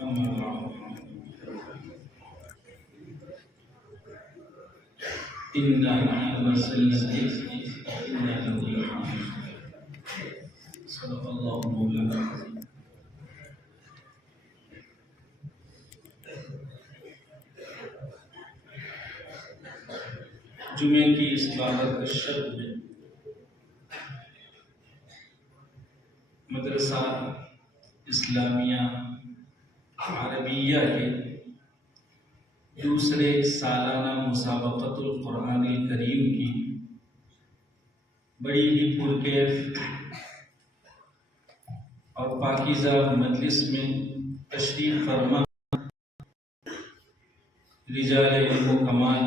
أما بعد إنا نحن نزلنا الذكر وإنا له لحافظون. صدق الله مولانا العظيم. جمعے کی اس بابت شب میں مدرسہ اسلامیہ عربیہ کے دوسرے سالانہ مسابقۃ القرآن الکریم کی بڑی ہی پرکیف اور پاکیزہ مجلس میں تشریف فرما رجال علم و کمال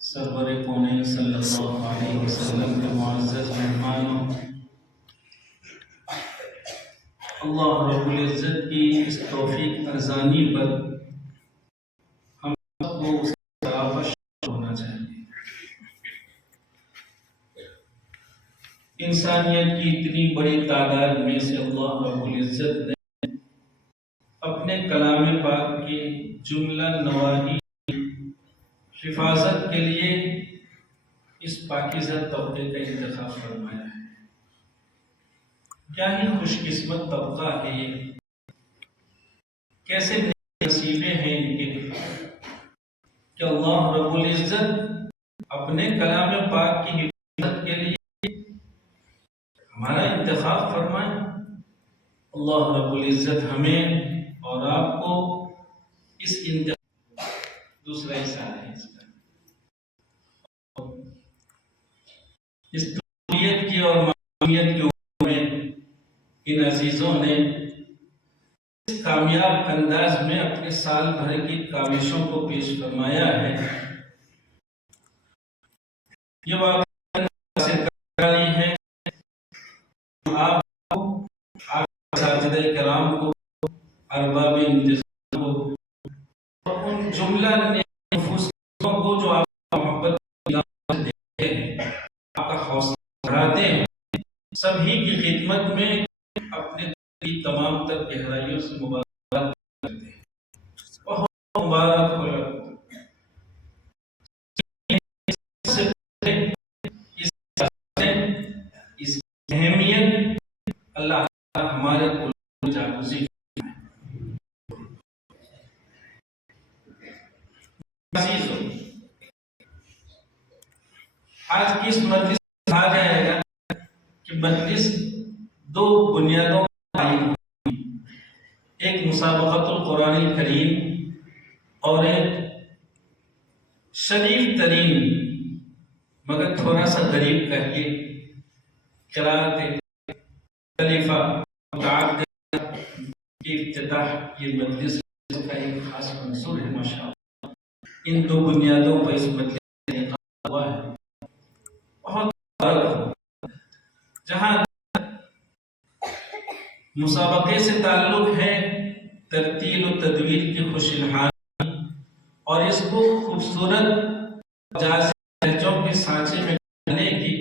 سرور کونین صلی اللہ علیہ وسلم کے معزز مہمانوں، اللہ رب العزت کی اس توفیق ارزانی پر ہم سب کو اس کا شکر ہونا چاہیے۔ انسانیت کی اتنی بڑی تعداد میں سے اللہ رب العزت نے اپنے کلام پاک کے جملہ نواحی حفاظت کے لیے اس پاکیزہ طبقے کا انتخاب فرمایا ہے۔ کیا ہی خوش قسمت طبقہ ہے یہ، کیسے نصیبیں ہیں ان کے کہ اللہ رب العزت اپنے کلام پاک کی حفاظت کے لیے ہمارا انتخاب فرمائے۔ اللہ رب العزت ہمیں اور آپ کو اس انتخاب دوسرا حصہ ہے اس قبولیت کی اور معلومیت کی عمر میں ان عزیزوں نے اس کامیاب انداز میں اپنے سال بھر کی کاوشوں کو پیش فرمایا ہے۔ یہ واقعی ہے آپ کو، آپ اساتذہ کرام کو، ارباب انتظام کو اور ان جملہ نفوسوں کو جو آپ محبت دیتے ہیں، آپ کا حوصلہ بڑھاتے ہیں، سبھی کی خدمت میں اپنے کی تمام تر گہرائیوں سے مبارکباد کرتے ہیں۔ بہت مبارک ہو اس اہمیت اللہ ہمارے قلوب جاگوزی۔ آج کی اس مجلس میں کہا جائے گا کہ مجلس دو بنیادوں پر قائم ہوئی، ایک مسابقۃ القرآن الکریم اور ایک شریف ترین مگر تھوڑا سا غریب کہیے قرأت مختلفہ متعددہ کی افتتاح یہ مجلس کا ایک خاص منصور ہے۔ ماشاءاللہ ان دو بنیادوں پر اس مجلس کا انعقاد ہوا ہے۔ بہت مبارک ہو۔ جہاں مسابقے سے تعلق ہے ترتیل و تدویر کی خوش الحانی اور اس کو خوبصورت جازب لہجوں کے سانچے میں ڈالنے کی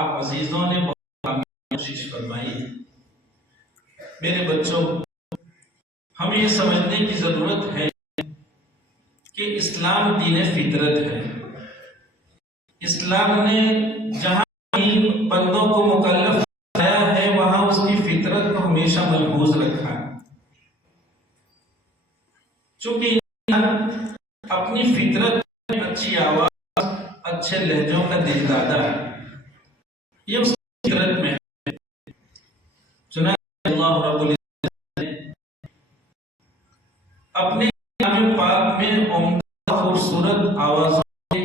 آپ عزیزوں نے بہت کامیاب کوشش فرمائی۔ میرے بچوں، ہمیں یہ سمجھنے کی ضرورت ہے کہ اسلام دین فطرت ہے۔ اسلام نے جہاں بندوں کو مکلف بنایا ہے وہاں اس کی فطرت کو ہمیشہ ملحوظ رکھا ہے۔ چونکہ اپنی فطرت میں اچھی آواز، اچھے لہجوں کا دل دادا ہے، یہ اس کی فطرت میں ہے۔ چنانچہ اللہ رب العزت نے اپنے کلام پاک میں عمدہ خوبصورت آوازوں کے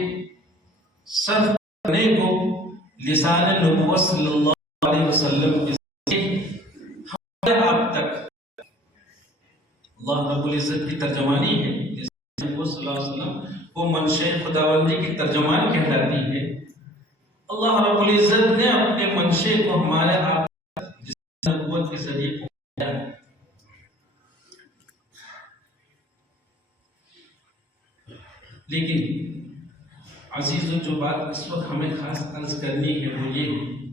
صرف کرنے کو لسان نبوت صلی اللہ علیہ وسلم کے ذریعے ہمارے آپ تک اللہ رب العزت کی ترجمانی ہے۔ لسان نبوت صلی اللہ علیہ وسلم وہ منشے خداوندی کی ترجمان کہلاتی ہے۔ اللہ رب العزت نے اپنے منشے کو ہمارے آپ تک لسان نبوت کے ذریعے پہنچایا ہے۔ لیکن عزیزو، جو بات اس وقت ہمیں خاص عرض کرنی ہے وہ یہ ہے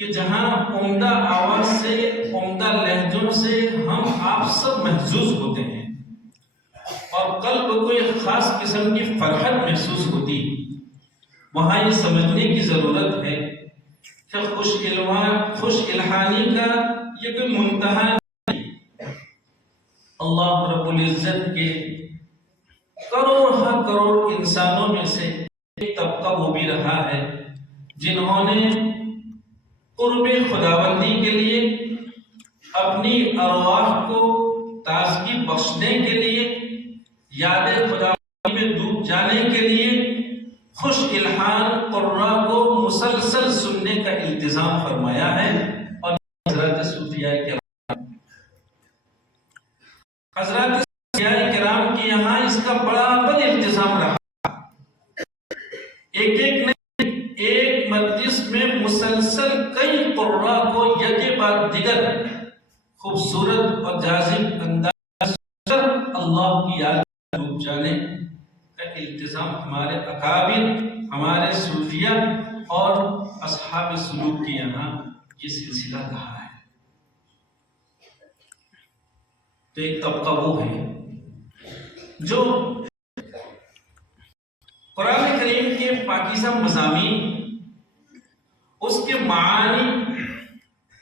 کہ جہاں عمدہ آواز سے، عمدہ لہجوں سے ہم آپ سب محظوظ ہوتے ہیں اور قلب کو ایک خاص قسم کی فرحت محسوس ہوتی، وہاں یہ سمجھنے کی ضرورت ہے کہ خوش الحانی کا یہ کوئی منتہا نہیں۔ اللہ رب العزت کے کروڑ ہر کروڑ انسانوں میں سے ایک طبقہ وہ بھی رہا ہے جنہوں نے قرب خداوندی کے لیے، اپنی ارواح کو تازگی بخشنے کے لیے، یاد خداوندی میں ڈوب جانے کے لیے خوش الحان قرآ کو مسلسل سننے کا التزام فرمایا ہے۔ اور حضرات صوفیاء کرام کے یہاں اس کا بڑا بڑا التزام رہا، ایک مجلس میں مسلسل کئی قرآ کو یکے بعد دیگر خوبصورت اور جاذب انداز اللہ کی یاد میں ڈوب جانے کا التزام ہمارے اکابر، ہمارے صوفیہ اور اصحاب سلوک کے یہاں یہ سلسلہ رہا ہے۔ تو ایک طبقہ وہ ہے جو قرآن کریم کے پاکیزہ مضامین، اس کے معانی،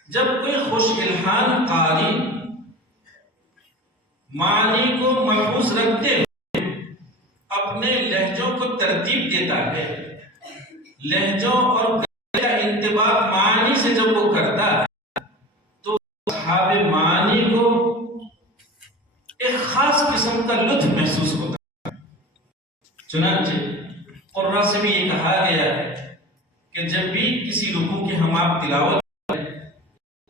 جب کوئی خوش الحان قاری معانی کو محفوظ رکھتے ہوئے اپنے لہجوں کو ترتیب دیتا ہے، لہجوں اور کا انتباہ معانی سے جب وہ کرتا ہے تو اصحاب معانی کو ایک خاص قسم کا لطف محسوس ہوتا ہے۔ چنانچہ قرآن سے بھی یہ کہا گیا ہے کہ جب بھی کسی رکوع کی ہم آپ تلاوت کریں،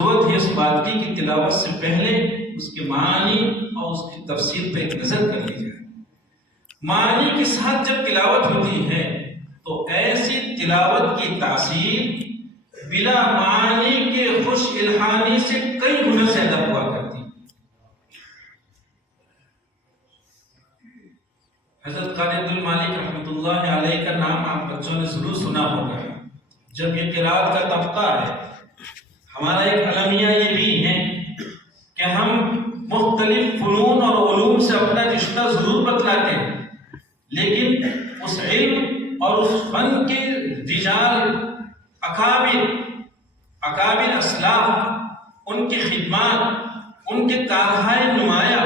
ضرورت ہے اس بات کی کہ تلاوت سے پہلے اس کے معانی اور اس کی تفسیر پہ ایک نظر کر لی جائے۔ معانی کے ساتھ جب تلاوت ہوتی ہے تو ایسی تلاوت کی تاثیر بلا معانی کے خوش الحانی سے کئی گنا زیادہ ہوا کرتی۔ حضرت قاری عبد المالک رحمۃ اللہ علیہ کا نام آپ بچوں نے ضرور سنا ہوگا۔ جب یہ قرات کا طبقہ ہے، ہمارا ایک المیہ یہ بھی ہے کہ ہم مختلف فنون اور علوم سے اپنا رشتہ ضرور بتلاتے ہیں، لیکن اس علم اور اس فن کے رجال اکابر اسلاف، ان کی خدمات، ان کے کارہائے نمایاں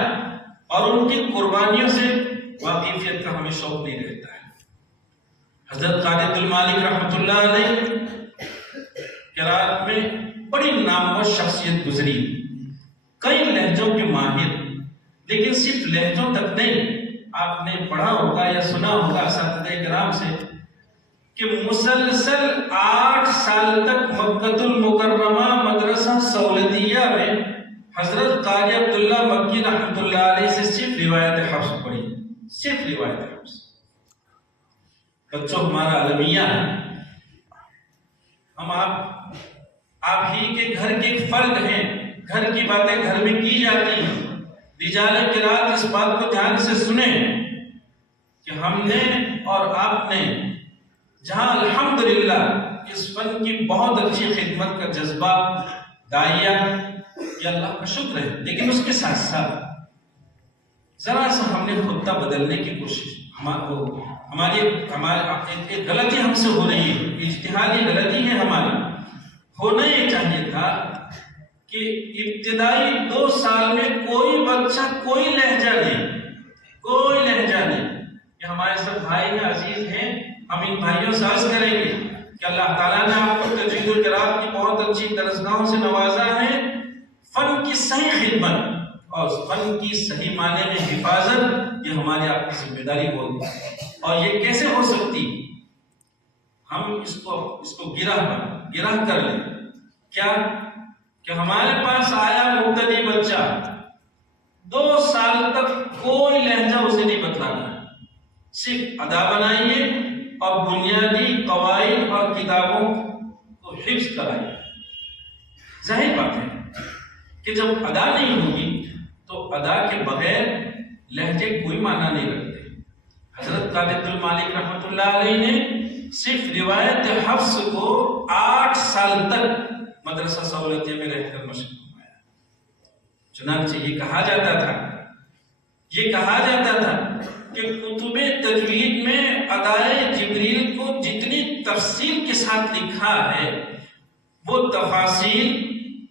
اور ان کی قربانیوں سے واقفیت کا ہمیں شوق نہیں رہتا ہے۔ حضرت قاری عبد المالک رحمۃ اللہ علیہ قرات میں بڑی نامور شخصیت گزری، کئی لہجوں کے ماہر، لیکن صرف لہجوں تک نہیں، آپ نے پڑھا ہوگا یا سنا ہوگا اساتذہ کرام سے کہ مسلسل 8 سال تک مکۃ المکرمہ مدرسہ سہولتیہ میں حضرت قاری عبداللہ مکی رحمۃ اللہ علیہ سے صرف روایت حفظ پڑھی، صرف روایت حفظ۔ بچوں ہمارا المیہ ہے، ہم آپ ہی کے گھر کے ایک فرد ہیں، گھر کی باتیں گھر میں کی جاتی ہیں۔ رجال قرات اس بات کو دھیان سے سنیں کہ ہم نے اور آپ نے جہاں الحمدللہ اس فن کی بہت اچھی خدمت کا جذبہ داعیہ، یہ اللہ کا شکر ہے، لیکن اس کے ساتھ ساتھ ذرا سا ہم نے خطہ بدلنے کی کوشش، ہماری ایک غلطی ہم سے ہو رہی ہے، اجتہادی غلطی ہے ہماری۔ ہونا یہ چاہیے تھا کہ ابتدائی 2 سال میں کوئی بچہ کوئی لہجہ نہیں، یہ ہمارے سب بھائی ہیں، عزیز ہیں، ہم ان بھائیوں سے عرض کریں گے کہ اللہ تعالیٰ نے آپ کو تجوید و قرات کی بہت اچھی درسگاہوں سے نوازا ہے۔ فن کی صحیح خدمت اور فن کی صحیح معنی میں حفاظت، یہ ہماری آپ کی ذمہ داری ہوگی۔ اور یہ کیسے ہو سکتی؟ ہم اس کو گرہ کر لیں۔ کیا کہ ہمارے پاس آیا مبتدی بچہ، 2 سال تک کوئی لہجہ اسے نہیں بتلانا، صرف ادا بنائیے اور بنیادی قواعد اور کتابوں کو حفظ کرائیے۔ ظاہر بات ہے کہ جب ادا نہیں ہوگی تو ادا کے بغیر لہجے کوئی معنی نہیں رکھتے۔ حضرت قاری عبد المالک رحمۃ اللہ علیہ نے صرف روایت حفظ کو 8 سال تک مدرسہ سہولتیہ میں رہ کر مشق فرمایا۔ چنانچہ یہ کہا جاتا تھا کہ کتب تجوید میں ادائے جبریل کو جتنی تفصیل کے ساتھ لکھا ہے وہ تفاصیل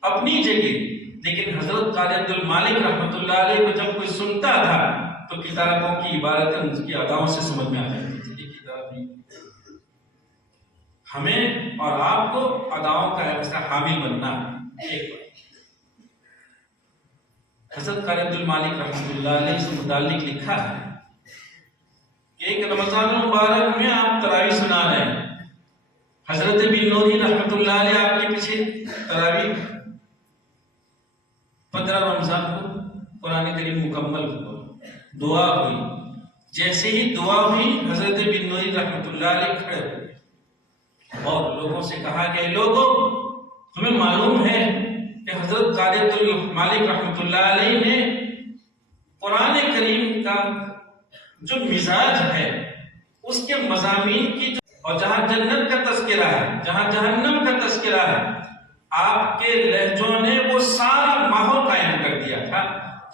اپنی جگہ، لیکن حضرت قاری عبد المالک رحمۃ اللہ علیہ کو جب کوئی سنتا تھا تو کتابوں کی عبارتیں اس کی اداؤں سے سمجھ میں آ جاتی تھی۔ یہ کتاب نہیں، ہمیں اور آپ کو اداؤں کا ایسا حامل بننا ہے۔ ایک بات حضرت قاری عبد المالک رحمۃ اللہ علیہ سے متعلق لکھا ہے کہ ایک رمضان المبارک میں آپ تراویح سنا رہے ہیں، حضرت بن نوری رحمۃ اللہ علیہ آپ کے پیچھے تراویح 15 رمضان کو قرآن کریم مکمل ہوا، دعا ہوئی، جیسے ہی دعا ہوئی حضرت بن نوری رحمۃ اللہ علیہ کھڑے ہوئے اور لوگوں سے کہا کہ لوگوں، تمہیں معلوم ہے کہ حضرت قاری عبد المالک رحمۃ اللہ علیہ نے قرآن کریم کا جو مزاج ہے اس کے مضامین کی اور جہاں جنت کا تذکرہ ہے، جہاں جہنم کا تذکرہ ہے، آپ کے لہجوں نے وہ سارا ماحول قائم کر دیا تھا۔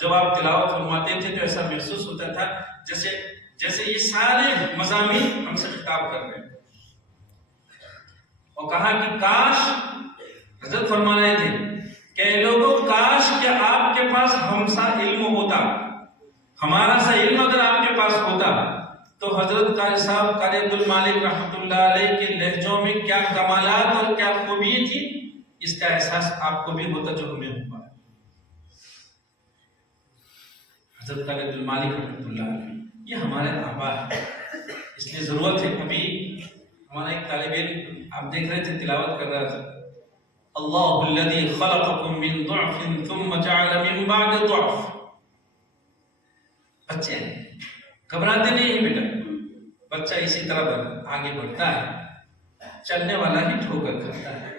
جب آپ تلاوت فرماتے تھے تو ایسا محسوس ہوتا تھا جیسے یہ سارے مضامین ہم سے خطاب کر رہے ہیں۔ اور کہا کہ کاش، حضرت فرما رہے تھے کہ لوگوں، کاش کہ آپ کے پاس ہم سا علم ہوتا، ہمارا سا علم اگر آپ کے پاس ہوتا تو حضرت قاری صاحب قاری عبد المالک رحمۃ اللہ علیہ کے لہجوں میں کیا کمالات اور کیا خوبی تھی، اس کا احساس آپ کو بھی ہوتا جو ہمیں ہوا۔ حضرت قاری عبد المالک رحمۃ اللہ علیہ یہ ہمارے آبا ہے، اس لیے ضرورت ہے۔ ابھی ہمارا ایک طالب علم آپ دیکھ رہے تھے تلاوت کر رہا تھا، اللہ الذی خلقکم من ضعف ثم جعل من بعد ضعف۔ بچے گھبراتے نہیں ہیں بیٹا، بچہ اسی طرح آگے بڑھتا ہے، چلنے والا ہی ٹھوکر کھاتا ہے،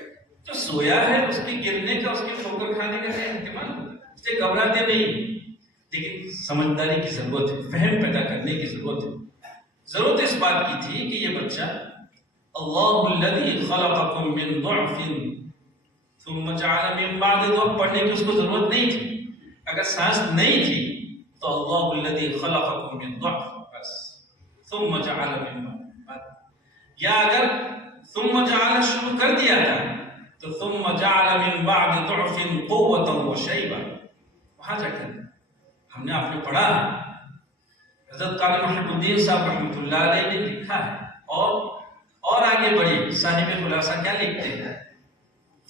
جو سویا ہے اس کے گرنے کا، اس کے ٹھوکر کھانے کا کیا احتمال ہوتا ہے، اس سے گھبراتے نہیں۔ لیکن سمجھداری کی ضرورت ہے، فہم پیدا کرنے کی ضرورت ہے۔ ضرورت اس بات کی تھی کہ یہ بچہ اللہ الذی خلقکم من ضعف ثم جعل من بعد ضعف پڑھنے کی اس کو ضرورت نہیں تھی۔ اگر سانس نہیں تھی تو اللہ الذی خلقکم من ضعف بس، ثم جعل من بعد، یا اگر ثم جعل شروع کر دیا تھا تو ثم جعل من بعد ضعف قوة وشیبہ، وہاں جا کر ہم نے آپ نے پڑھا حضرت قاری محب الدین صاحب رحمۃ اللہ علیہ نے لکھا ہے، اور آگے بڑھے صاحب خلاصہ کیا لکھتے ہیں،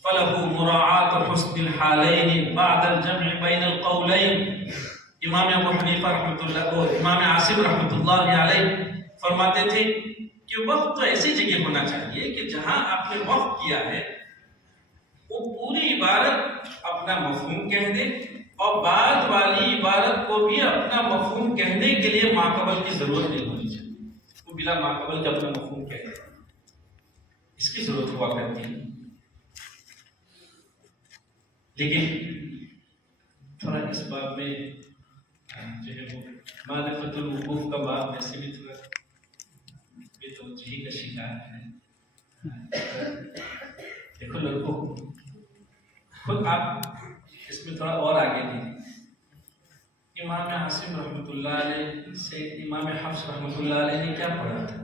فَلَهُ مُرَاعَاتُ حُسْنِ الْحَالَيْنِ بَعْدَ الْجَمْعِ بَيْنَ الْقَوْلَيْنِ۔ امام ابو حنیفہ رحمۃ اللہ اور امام عاصم رحمۃ اللہ علیہ فرماتے تھے کہ وقت تو ایسی جگہ ہونا چاہیے کہ جہاں آپ نے وقت کیا ہے وہ پوری عبارت اپنا مفہوم کہہ دے، اور بعد والی عبارت کو بھی اپنا مفہوم کہنے کے لیے ماقبل کی ضرورت نہیں ہونی چاہیے، وہ بلا ماقبل کا اپنا مفہوم کہہ دے، اس کی ضرورت ہوا کرتی ہے۔ لیکن تھوڑا اس باب میں جو ہے وہ معرفت الوقوف کا باب ویسے بھی تھوڑا بے توجہی کا شکار ہے۔ دیکھو لڑکوں، خود آپ اس میں تھوڑا اور آگے دیکھیں، امام عاصم رحمۃ اللہ علیہ سے امام حفص رحمۃ اللہ علیہ نے کیا پڑھا تھا؟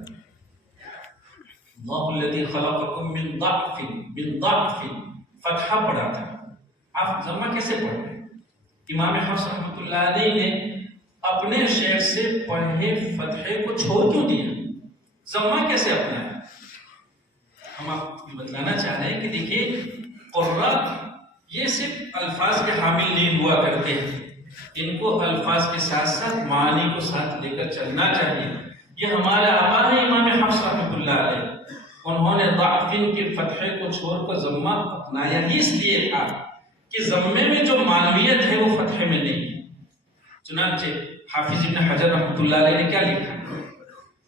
اللہ الذی خلقکم من ضعف فتحہ پڑھا تھا، آپ ضمہ کیسے پڑھ رہے ہیں؟ امام حفص رحمۃ اللہ علیہ نے اپنے شعر سے پڑھے فتحے کو چھوڑ کیوں دیا، ضمہ کیسے اپنایا؟ ہم آپ کو بتلانا چاہ رہے ہیں کہ دیکھیے قرآن یہ صرف الفاظ کے حامل نہیں ہوا کرتے ہیں، ان کو الفاظ کے ساتھ ساتھ معنی کو ساتھ لے کر چلنا چاہیے۔ یہ ہمارے آبا ہیں امام حفص رحمۃ اللہ علیہ، انہوں نے ضعفن کے فتحے کو چھوڑ کر ضمہ اپنایا ہی اس لیے تھا کہ ضمے میں جو معنویت ہے وہ فتحے میں نہیں ہے۔ چنانچہ حافظ ابن حجر رحمۃ اللہ علیہ نے کیا لکھا؟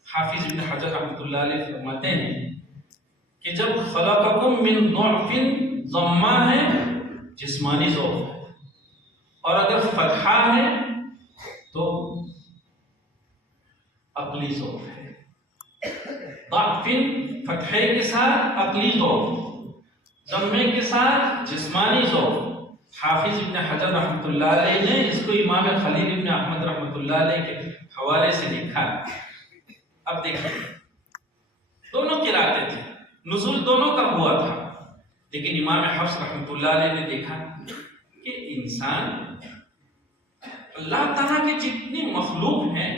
حافظ ابن حجر رحمۃ اللہ علیہ فرماتے ہیں کہ جب خلقکم من ضعف ضمہ ہے جسمانی ضعف ہے، اور اگر فتحہ ہے تو عقلی ضعف ہے۔ ضعف فتحے کے ساتھ عقلی ضعف، ضمے کے ساتھ جسمانی ذوق. حافظ ابن حجر رحمۃ اللہ علیہ نے اس کو امام خلیل ابن احمد رحمۃ اللہ علیہ کے حوالے سے لکھا. اب دیکھیں دونوں قراتیں تھیں، نزول دونوں کا ہوا تھا، لیکن امام حفص رحمۃ اللہ علیہ نے دیکھا کہ انسان اللہ تعالیٰ کے جتنی مخلوق ہیں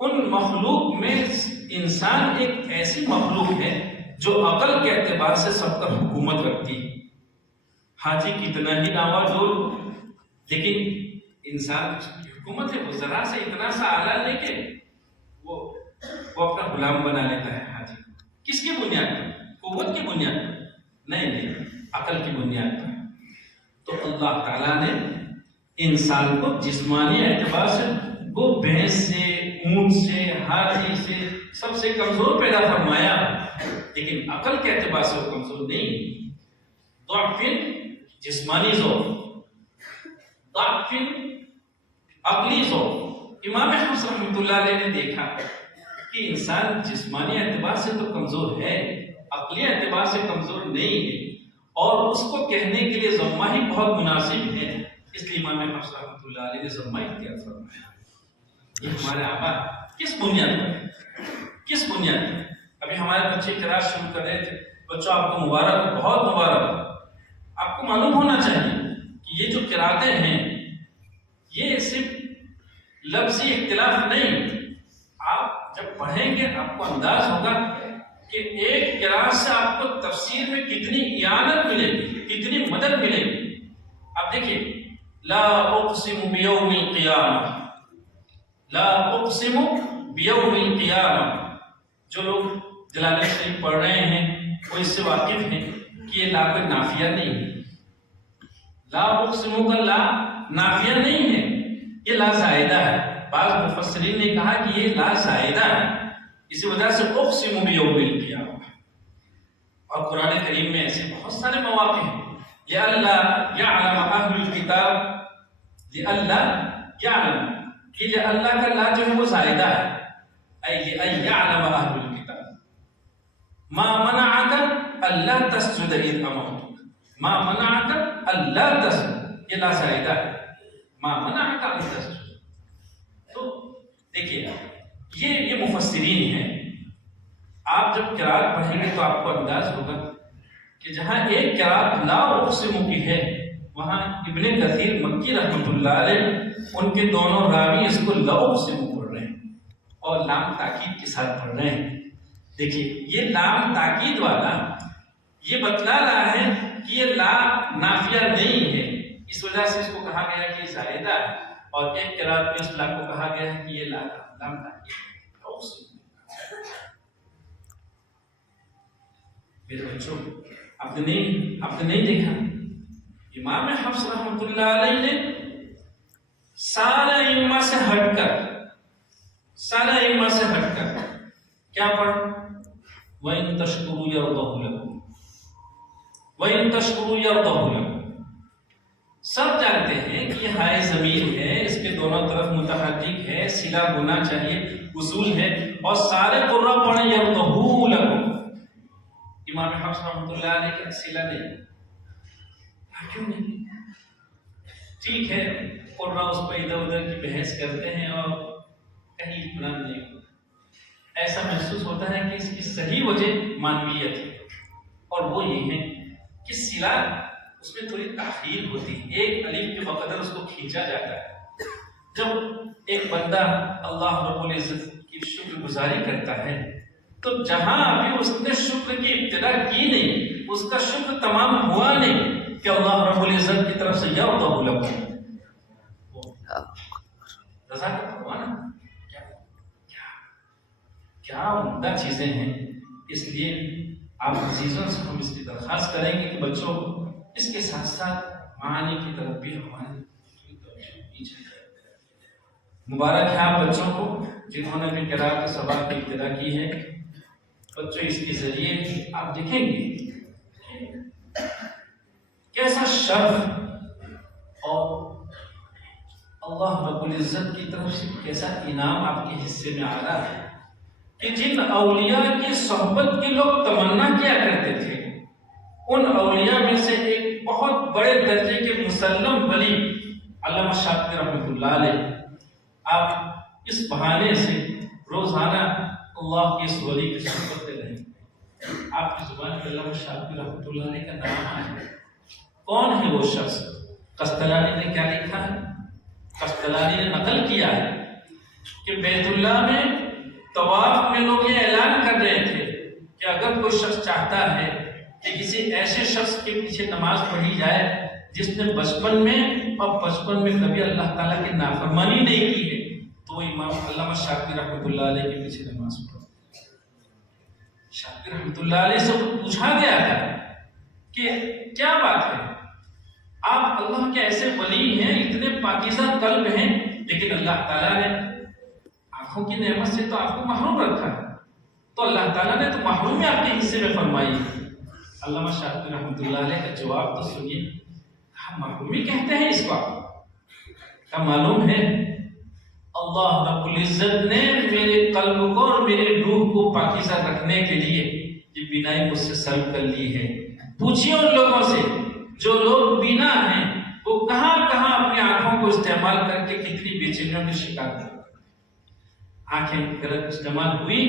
ان مخلوق میں انسان ایک ایسی مخلوق ہے جو عقل کے اعتبار سے سب پر حکومت رکھتی ہے. حاجی کتنا ہی ڈاوا ڈول لیکن انسان کی حکومت ہے، وہ ذرا سے اتنا سا آلہ لے کے وہ اپنا غلام بنا لیتا ہے. حاجی کس کی بنیاد پر؟ قوت کی بنیاد پر نہیں، عقل کی بنیاد پر. تو اللہ تعالیٰ نے انسان کو جسمانی اعتبار سے وہ بھینس سے، اونٹ سے، ہاتھی سے سب سے کمزور پیدا فرمایا، لیکن عقل کے اعتبار سے وہ کمزور نہیں. ضعف جسمانی ذوق، ضعف عقلی ذوق. امام حفص رحمۃ اللہ علیہ نے دیکھا کہ انسان جسمانی اعتبار سے تو کمزور ہے، عقلی اعتبار سے کمزور نہیں ہے، اور اس کو کہنے کے لیے ضمہ ہی بہت مناسب ہے. اس لیے امام حفص رحمۃ اللہ علیہ نے ضمہ اختیار فرمایا. یہ ہمارے آبا کس بنیاد پر؟ کس بنیاد پر؟ ابھی ہمارے بچے قرات شروع کر رہے تھے. بچوں آپ کو مبارک، بہت مبارک. آپ کو معلوم ہونا چاہیے کہ یہ جو قراتیں ہیں یہ صرف لفظی اختلاف نہیں. آپ جب پڑھیں گے آپ کو انداز ہوگا کہ ایک قرات سے آپ کو تفسیر میں کتنی اعانت ملے گی، کتنی مدد ملے گی. آپ دیکھیے لا اقسم بیوم القیامہ، لا اقسم بیوم القیامہ. جو لوگ جلالین شریف پڑھ رہے ہیں وہ اس سے واقف ہیں کہ یہ لا کوئی نافیہ نہیں ہے. لا اقسم کا لا نافیہ نہیں ہے، یہ لا زائدہ ہے. بعض مفسرین نے کہا کہ یہ لا زائدہ ہے، اسی وجہ سے اقسم بیوم القیامہ. اور قرآن کریم میں ایسے بہت سارے مواقع ہیں. لئلا یعلم اہل الکتاب، لئلا یعلم، یہ اللہ کا لا جو ہے وہ زائدہ ہے. اے لئن یعلم اہل الکتاب ما منعک الا تسجد اذ امرتک، ما منعک الا تسجد، یہ لا زائدہ ہے. ما منعک الا تسجد. تو دیکھیے یہ مفسرین ہیں. آپ جب قرات پڑھیں گے تو آپ کو انداز ہوگا کہ جہاں ایک قرات لا اقسم کی ہے وہاں ابن کثیر مکی رحمۃ اللہ علیہ ان کے دونوں راوی اس کو لا اقسم پڑھ رہے ہیں اور لام تاکید کے ساتھ پڑھ رہے ہیں. دیکھیے یہ لام تاکید والا یہ بتلا رہا ہے کہ یہ لا نافیہ نہیں ہے، اس وجہ سے اس کو کہا گیا کہ یہ زائدہ ہے. اور ایک قرات میں اس لا کو کہا گیا ہے کہ یہ لام تاکید ہے. میرے بچوں آپ نے نہیں دیکھا امام حفص رحمۃ اللہ علیہ نے سارے ائمہ سے ہٹ کر کیا پڑھا؟ وَإِن تَشْكُرُوا يَرْضَهُ لَكُمْ، وَإِن تَشْكُرُوا يَرْضَهُ لَكُمْ. سب جانتے ہیں کہ یہ ہائے ضمیر ہے، اس کے دونوں طرف متحرک ہے، صلہ ہونا چاہیے، اصول ہے. اور سارے قراء پڑھیں يَرْضَهُ لَكُمْ. امام حفص رحمۃ اللہ علیہ کا صلہ نہیں. کیوں نہیں؟ ٹھیک ہے قراء اس پہ ادھر ادھر کی بحث کرتے ہیں اور کہیں اطمینان نہیں ہوتا. ایسا محسوس ہوتا ہے کہ اس کی صحیح وجہ معنویت ہے، اور وہ یہ ہے کہ صلہ اس میں تھوڑی تاخیر ہوتی ہے. ایک الف کے بقدر اس کو کھینچا جاتا ہے. جب ایک بندہ اللہ رب العزت کی شکر گزاری کرتا ہے تو جہاں ابھی اس نے شکر کی ابتدا کی نہیں، اس کا شکر تمام ہوا نہیں کہ اللہ رب العزت کی طرف سے یرضہ لکم، رضا کا فرمانا کیا عمدہ چیزیں ہیں. اس لیے آپ عزیزوں سے ہم اس کی درخواست کریں گے کہ بچوں اس کے ساتھ ساتھ معانی کی طرف بھی ہمارے پیچھے. مبارک ہے آپ بچوں کو جنہوں نے بھی قرات کے سبق کی ابتدا کی ہے. بچوں اس کے ذریعے آپ دیکھیں گے کیسا شرف اور اللہ رب العزت کی طرف سے کیسا انعام آپ کے حصے میں آ رہا ہے کہ جن اولیاء کی صحبت کے لوگ تمنا کیا کرتے تھے ان اولیاء میں سے ایک بہت بڑے درجے کے مسلم ولی علامہ شاطبی رحمۃ اللہ علیہ، آپ اس بہانے سے روزانہ اللہ کے اس ولی کی صحبت لے رہے ہیں۔ آپ کی زبان پہ علامہ شاطبی رحمۃ اللہ علیہ کا نام آیا۔ کون ہے وہ شخص؟ قسطلانی نے کیا لکھا ہے؟ قسطلانی نے نقل کیا ہے کہ بیت اللہ میں طواف میں لوگ یہ اعلان کر رہے تھے کہ اگر کوئی شخص چاہتا ہے کہ کسی ایسے شخص کے پیچھے نماز پڑھی جائے جس نے بچپن میں کبھی اللہ تعالیٰ کی نافرمانی نہیں کی ہے، تو امام علامہ شاطبی رحمۃ اللہ علیہ کے پیچھے نماز پڑھو۔ شاطبی رحمۃ اللہ علیہ سے پوچھا گیا تھا کہ کیا بات ہے، آپ اللہ کے ایسے ولی ہیں، اتنے پاکیزہ قلب ہیں، لیکن اللہ تعالیٰ نے آنکھوں کی نعمت سے تو آپ کو محروم رکھا ہے، تو اللہ تعالیٰ نے تو محرومی آپ کے حصے میں فرمائی۔ علامہ شاطبی رحمۃ اللہ علیہ کا جواب تو سنیے، محرومی کہتے ہیں اس کو؟ کیا معلوم ہے اللہ رب العزت نے میرے قلب کو اور میرے روح کو پاکیزہ رکھنے کے لیے یہ بینائی مجھ سے سلب کر لی ہے۔ پوچھئے ان لوگوں سے جو لوگ بینا ہیں وہ کہاں کہاں اپنی آنکھوں کو استعمال کر کے کتنی بے چینیوں کی شکار کرتے ہیں۔ آنکھیں غلط استعمال ہوئی،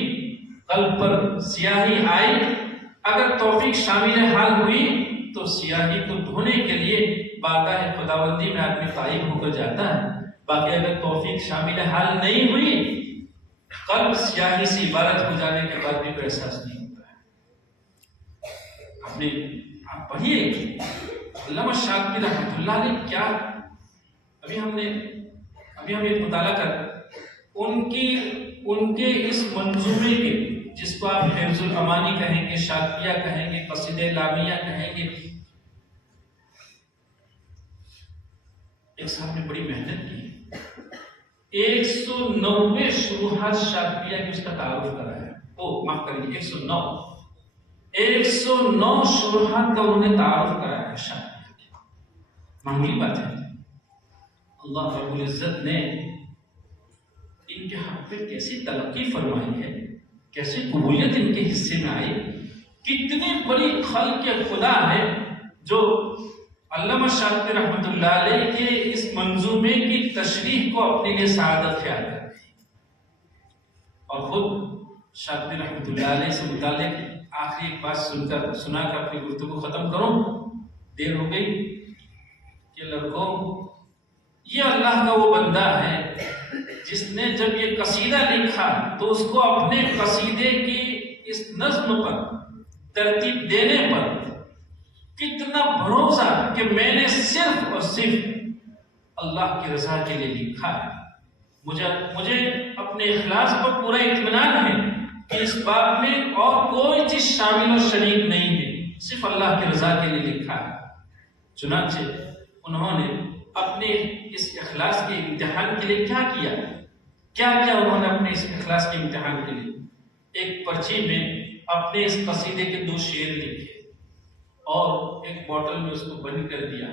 قلب پر سیاہی آئی، اگر توفیق شامل حال ہوئی تو سیاہی کو دھونے کے لیے بارگاہ خداوندی میں آدمی تائب ہو کر جاتا ہے، باقی اگر توفیق شامل حال نہیں ہوئی، قلب سیاہی سے عبارت ہو جانے کے بعد بھی کوئی احساس نہیں ہوتا ہے۔ آپ پڑھیے علامہ شاطبی رحمۃ اللہ علیہ کیا، ابھی ہم ایک مطالعہ کر ان کے اس منظومے کے، جس کو آپ حفظ الامانی کہیں گے، شاطبیہ کہیں گے، قصیدہ لامیہ کہیں گے، ایک صاحب نے بڑی محنت کی، 190 شروحات شاطبیہ کی اس کا تعارف کرایا، معاف کریے 109 شروحات کا انہوں نے تعارف کرایا ہے شاطبیہ کی۔ معمولی بات ہے، اللہ رب العزت نے ان کے حق پہ کیسی تلقی فرمائی ہے، کیسے قبولیت ان کے حصے میں آئی، کتنی بڑی خلق خدا ہے جو علامہ شاطبی رحمۃ اللہ علیہ کے اس منظومے کی تشریح کو اپنے لیے سعادت خیال کرتے ہیں۔ اور خود شاطبی رحمۃ اللہ علیہ سے متعلق آخری ایک بات سنا کر اپنی گفتگو ختم کروں، دیر ہو گئی، کہ لڑکوں یہ اللہ کا وہ بندہ ہے جس نے جب یہ قصیدہ لکھا تو اس کو اپنے قصیدے کی اس نظم پر ترتیب دینے پر کتنا بھروسہ کہ میں نے صرف اور صرف اللہ کی رضا کے لیے لکھا ہے۔ مجھے اپنے اخلاص پر پورا اطمینان ہے کہ اس بات میں اور کوئی چیز شامل اور شریک نہیں ہے، صرف اللہ کی رضا کے لیے لکھا ہے۔ چنانچہ انہوں نے اپنے اس اخلاص کے امتحان کے لیے کیا کیا انہوں نے اپنے اس اخلاص کے امتحان کے لیے ایک پرچی میں اپنے اس قصیدے کے 2 شعر لکھے اور ایک بوتل میں اس کو بند کر دیا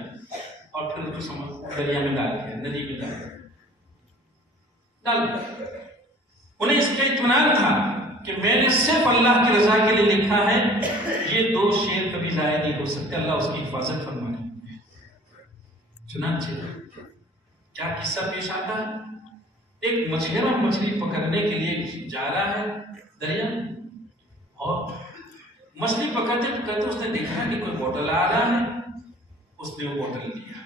اور پھر اس کو دریا میں ڈال دیا، ندی میں ڈال دیا۔ انہیں اس کا اطمینان تھا کہ میں نے صرف اللہ کی رضا کے لیے لکھا ہے، یہ 2 شعر کبھی ضائع نہیں ہو سکتے، اللہ اس کی حفاظت فرمائے۔ چنانچہ کیا قصہ پیش آتا ہے، ایک مچھیرا مچھلی پکڑنے کے لیے جا رہا ہے دریا میں، اور مچھلی پکڑتے پکڑتے اس نے دیکھا کہ کوئی بوتل آ رہا ہے، اس نے وہ بوتل لے لیا،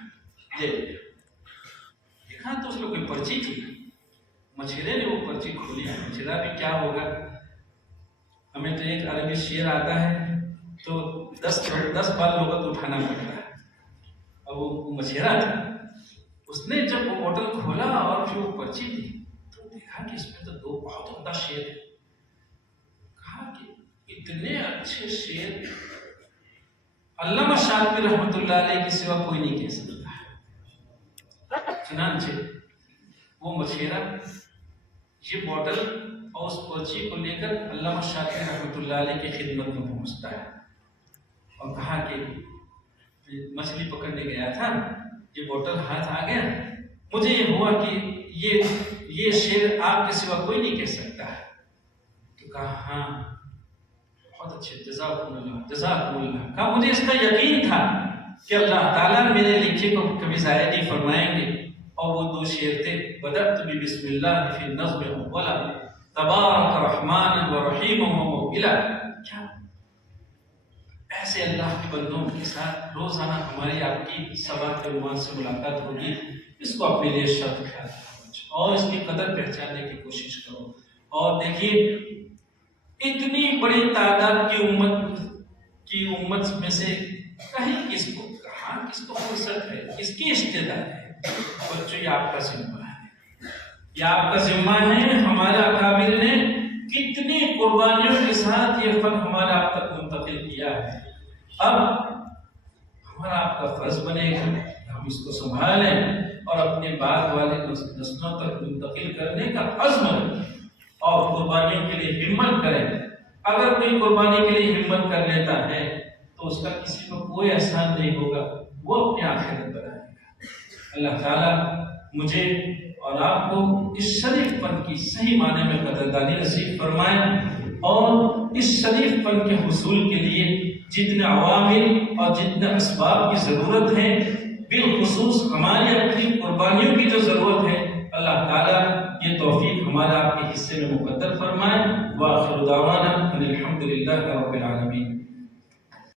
دیکھا تو اس میں کوئی پرچی تھی، مچھیرے نے وہ پرچی کھولی، مچھیرا بھی کیا ہوگا، ہمیں تو ایک عربی شعر آتا ہے تو 10 بار لغت اٹھانا پڑتا ہے، اور وہ مچھیرا تھا، اس نے جب وہ بوتل کھولا اور پھر وہ پرچی تھی تو دیکھا کہ اس میں تو 2 بہت عمدہ شعر ہے، کہا کہ اتنے اچھے شعر علامہ شاطبی رحمۃ اللہ علیہ کے سوا کوئی نہیں کہہ سکتا ہے۔ چنانچہ وہ مچھیرا یہ بوتل اور اس پرچی کو لے کر علامہ شاطبی رحمۃ اللہ علیہ کی خدمت میں پہنچتا ہے اور کہا کہ مچھلی پکڑنے گیا تھا، یہ بوتل ہاتھ آ گیا، مجھے یہ ہوا کہ یہ شعر آپ کے سوا کوئی نہیں کہہ سکتا ہے، تو کہا ہاں بہت بہت اچھے، جزاکم اللہ کہا مجھے اس کا یقین تھا کہ اللہ تعالیٰ میرے لکھے کو کبھی ضائع نہیں فرمائیں گے. اور وہ دو شعر تھے، بدأت بسم اللہ فی النظم اولا تبارک رحمان و رحیم و موئلہ. کیا ایسے اللہ کے بندوں کے ساتھ روزانہ ہماری آپ کی صبح کے عنوان سے ملاقات ہوگی. اس کو اپنے لیے شرط خیال رکھو اور اس کی قدر پہچاننے کی کوشش کرو. اور دیکھیے اتنی بڑی تعداد کی امت میں سے کہیں کس کو فرصت ہے، کس کی اشتداد ہے؟ بچوں یہ آپ کا ذمہ ہے، یہ آپ کا ذمہ ہے. ہمارے اکابر نے کتنی قربانیوں کے ساتھ یہ فن ہمارے آپ تک منتقل کیا ہے. اب ہمارا آپ کا فرض بنے گا ہم اس کو سنبھالیں اور اپنے بعد والے نسلوں تک منتقل کرنے کا عزم رکھیں اور قربانیوں کے لیے ہمت کریں. اگر کوئی قربانی کے لیے ہمت کر لیتا ہے تو اس کا کسی کو کوئی احسان نہیں ہوگا، وہ اپنے آخرت بنائے گا. اللہ تعالیٰ مجھے اور آپ کو اس شریف فن کی صحیح معنی میں قدردانی نصیب فرمائے اور اس شریف فن کے حصول کے لیے جتنے عوامل اور جتنے اسباب کی ضرورت ہے، بالخصوص ہماری اپنی قربانیوں کی جو ضرورت ہے، اللہ تعالیٰ یہ توفیق ہمارے آپ کے حصے میں مقدر فرمائے. وآخر دعوانا ان الحمد للہ رب العالمین.